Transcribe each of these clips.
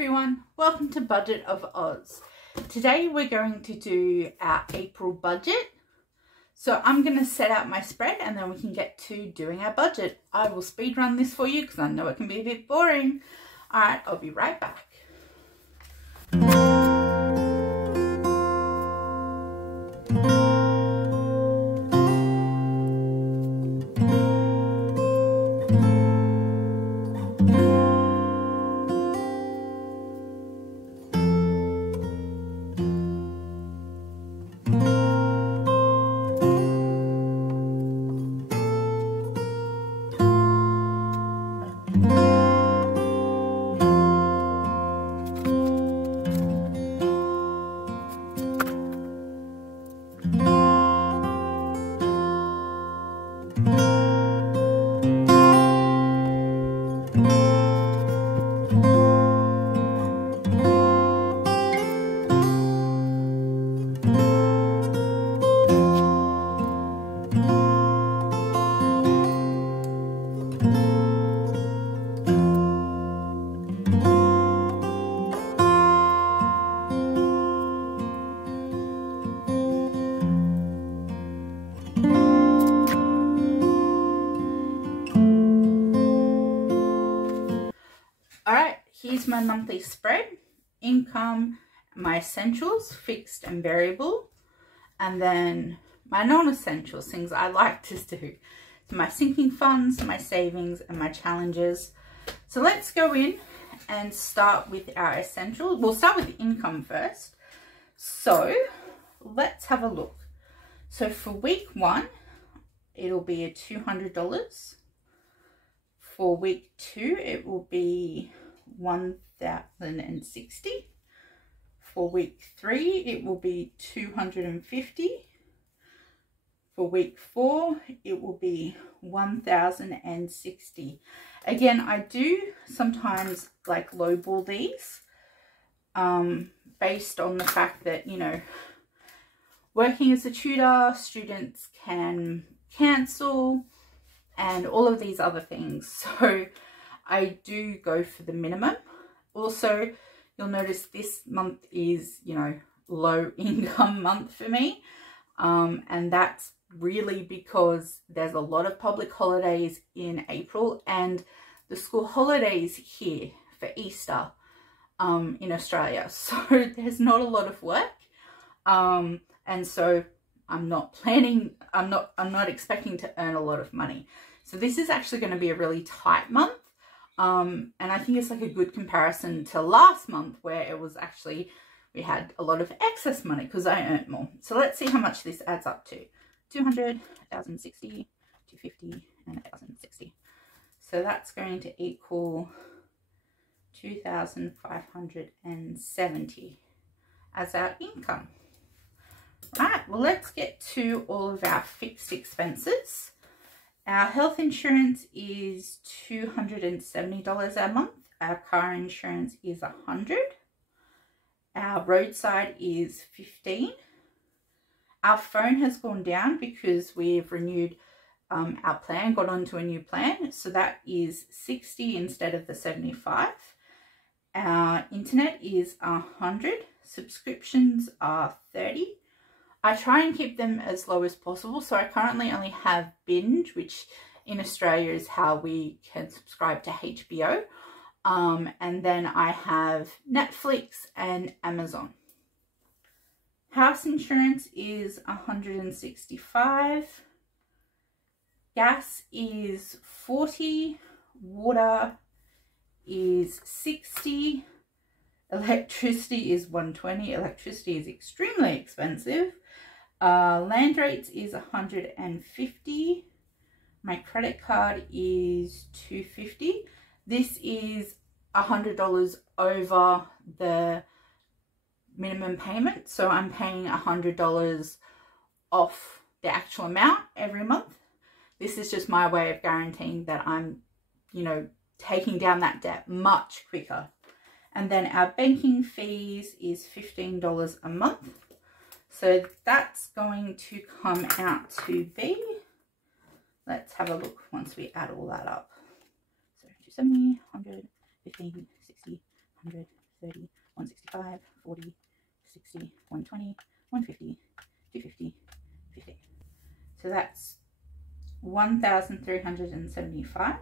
everyone, welcome to Budget of Oz. Today we're going to do our April budget. So I'm going to set out my spread and then we can get to doing our budget. I will speed run this for you because I know it can be a bit boring. Alright, I'll be right back. Alright, here's my monthly spread. Income, my essentials, fixed and variable, and then my non-essentials, things I like to do. So my sinking funds, my savings, and my challenges. So let's go in and start with our essentials. We'll start with the income first. So let's have a look. So for week 1, it'll be a $200. For week 2, it will be $1,060. For week 3, it will be $250. For week 4, it will be $1,060. Again, I do sometimes like lowball these based on the fact that, you know, working as a tutor, students can cancel and all of these other things. So I do go for the minimum. Also, you'll notice this month is, you know, low income month for me. And that's really because there's a lot of public holidays in April and the school holidays here for Easter in Australia. So there's not a lot of work. And so I'm not expecting to earn a lot of money. So this is actually going to be a really tight month. And I think it's like a good comparison to last month where it was actually, we had a lot of excess money because I earned more. So let's see how much this adds up to. 200, 1,060, 250, and 1,060. So that's going to equal 2,570 as our income. Right, well, let's get to all of our fixed expenses. Our health insurance is $270 a month. Our car insurance is $100. Our roadside is $15. Our phone has gone down because we've renewed our plan, got onto a new plan. So that is $60 instead of the $75. Our internet is $100. Subscriptions are $30. I try and keep them as low as possible. So I currently only have Binge, which in Australia is how we can subscribe to HBO. And then I have Netflix and Amazon. House insurance is $165. Gas is $40. Water is $60. Electricity is $120. Electricity is extremely expensive. Land rates is $150. My credit card is $250. This is $100 over the minimum payment. So I'm paying $100 off the actual amount every month. This is just my way of guaranteeing that I'm, you know, taking down that debt much quicker. And then our banking fees is $15 a month. So that's going to come out to be, let's have a look once we add all that up. So 270, 100, 15, 60, 100, 30, 165, 40, 60, 120, 150, 250, 50. So that's 1,375.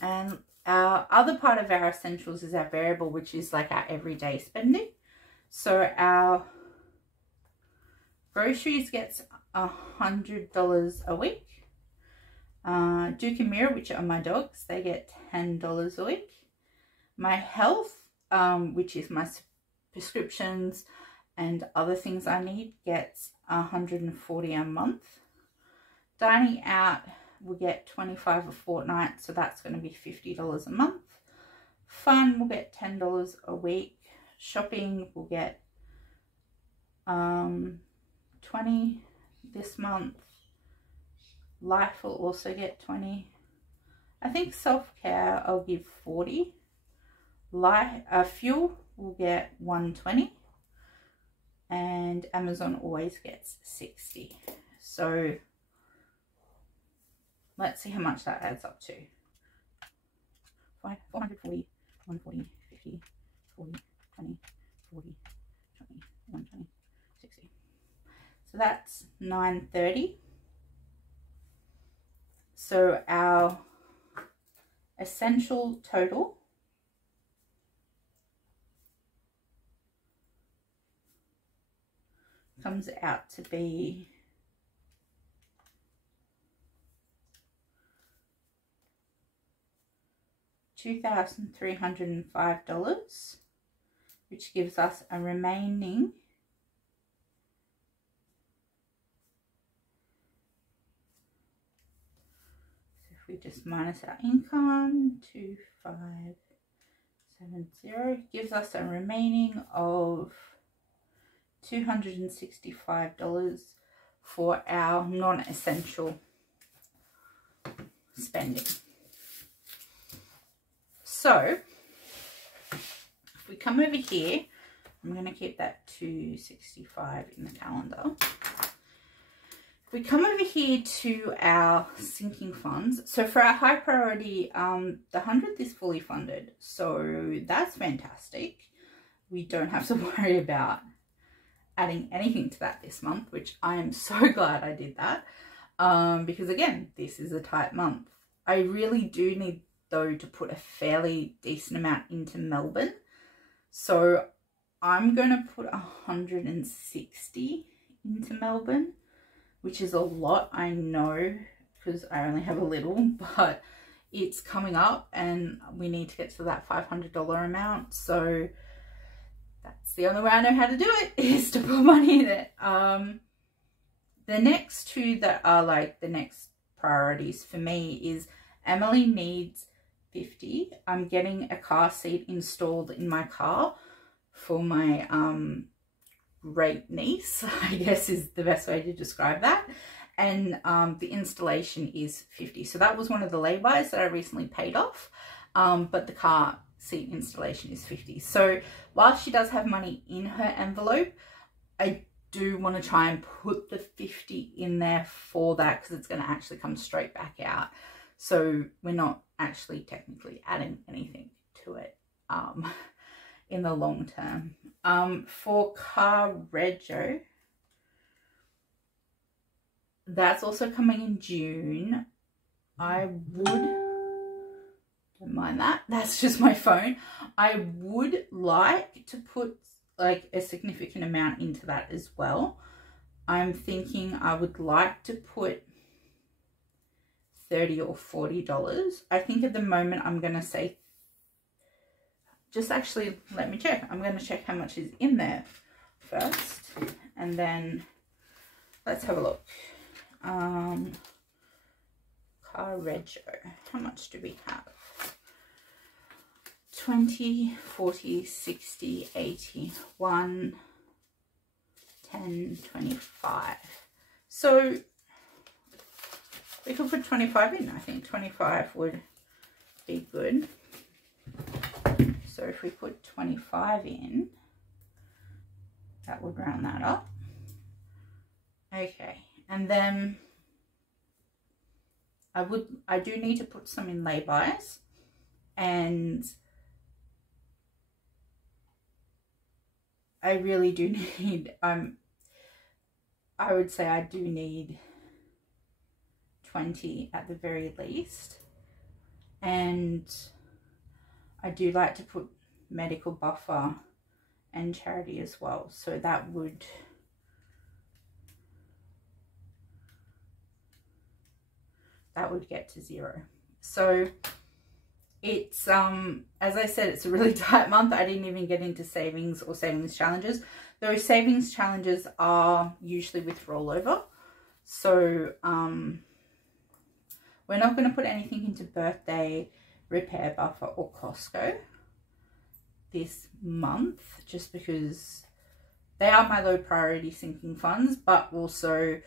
And our other part of our essentials is our variable, which is like our everyday spending. So our groceries gets $100 a week. Duke and Mira, which are my dogs, they get $10 a week. My health, which is my prescriptions and other things I need, gets $140 a month. Dining out will get $25 a fortnight, so that's going to be $50 a month. Fun will get $10 a week. Shopping will get $20 this month. Life will also get $20. I think self-care I'll give $40. Fuel will get $120. And Amazon always gets $60. So let's see how much that adds up to. 440, 140, 50, 40, 20, 40, 20, 120, 60. So that's $930. So our essential total comes out to be $2,305, which gives us a remaining we just minus our income, 2,570, gives us a remaining of $265 for our non-essential spending. So if we come over here, I'm going to keep that 265 in the calendar. We come over here to our sinking funds. So for our high priority, the 100th is fully funded. So that's fantastic. We don't have to worry about adding anything to that this month, which I am so glad I did that. Because again, this is a tight month. I really do need though to put a fairly decent amount into Melbourne. So I'm going to put 160 into Melbourne, which is a lot, I know, because I only have a little, but it's coming up and we need to get to that $500 amount. So that's the only way I know how to do it, is to put money in it. The next two that are like the next priorities for me is Emily needs $50. I'm getting a car seat installed in my car for my great niece, I guess is the best way to describe that. And the installation is $50. So that was one of the lay-bys that I recently paid off. But the car seat installation is $50. So while she does have money in her envelope, I do want to try and put the $50 in there for that, because it's going to actually come straight back out. So we're not actually technically adding anything to it in the long term. For car rego, that's also coming in June. I would, don't mind that, that's just my phone. I would like to put like a significant amount into that as well. I'm thinking I would like to put $30 or $40. I think at the moment I'm going to say, just actually let me check. I'm going to check how much is in there first, and then let's have a look. Car rego, how much do we have? 20, 40, 60, 80, 1, 10, 25. So we could put 25 in. I think 25 would be good. So if we put 25 in, that would round that up. Okay, and then I do need to put some in lay-bys. and I really do need, I would say I do need 20 at the very least. And I do like to put medical buffer and charity as well. So that would get to 0. So it's, as I said, it's a really tight month. I didn't even get into savings or savings challenges. Those savings challenges are usually with rollover. So we're not going to put anything into birthday, repair buffer or Costco this month, just because they are my low priority sinking funds, but also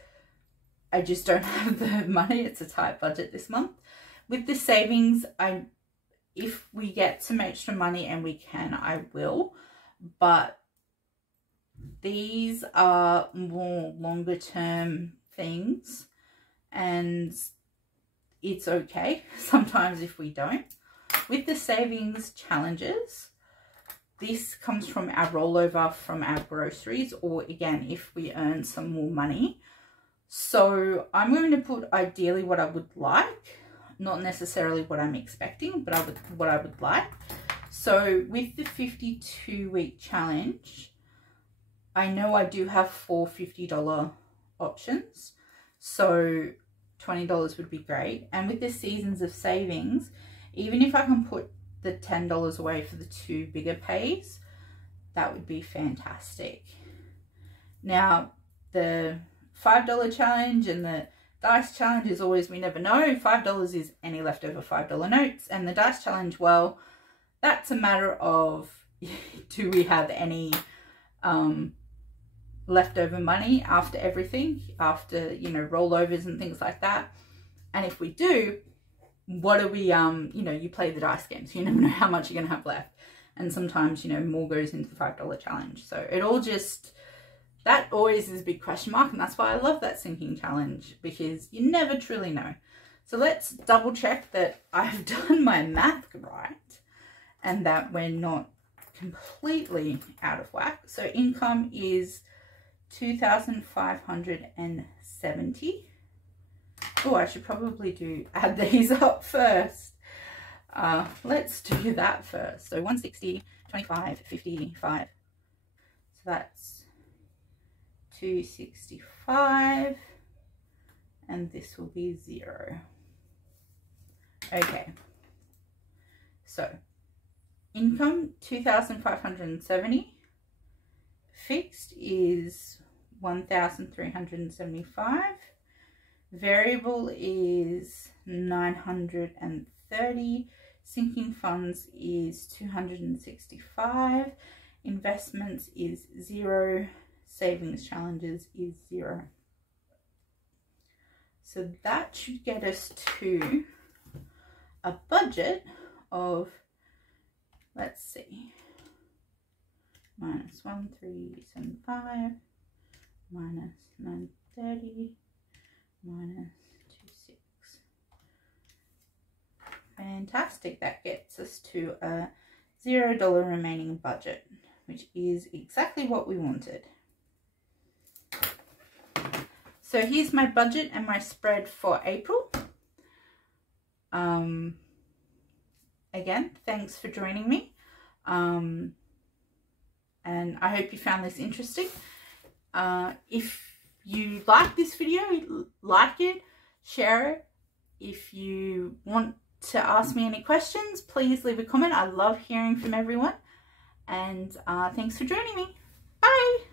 I just don't have the money. It's a tight budget this month. With the savings, if we get some extra money and we can, I will, but these are more longer term things, and it's okay sometimes if we don't. With the savings challenges, this comes from our rollover from our groceries, or again, if we earn some more money. So I'm going to put ideally what I would like, not necessarily what I'm expecting, but what I would like. So with the 52-week challenge, I know I do have 4 $50 options. So $20 would be great. And with the seasons of savings, even if I can put the $10 away for the 2 bigger pays, that would be fantastic. Now, the $5 challenge and the dice challenge is always, we never know. $5 is any leftover $5 notes, and the dice challenge, well, that's a matter of do we have any leftover money after everything, after, you know, rollovers and things like that. And if we do, what are we, you know, you play the dice game, so you never know how much you're going to have left. And sometimes, you know, more goes into the $5 challenge. So it all just, that always is a big question mark. And that's why I love that sinking challenge, because you never truly know. So let's double check that I've done my math right and that we're not completely out of whack. So income is 2,570. Oh, I should probably add these up first. Let's do that first. So 160, 25, 55. So that's 265. And this will be 0. Okay. So income 2,570. Fixed is 1,375. Variable is 930. Sinking funds is 265. Investments is 0. Savings challenges is 0. So that should get us to a budget of, let's see, minus 1,375 minus 930 minus 26. Fantastic. That gets us to a $0 remaining budget, which is exactly what we wanted. So here's my budget and my spread for April. Again, thanks for joining me. And I hope you found this interesting. If you like this video, like it, share it. If you want to ask me any questions, please leave a comment. I love hearing from everyone. And thanks for joining me. Bye.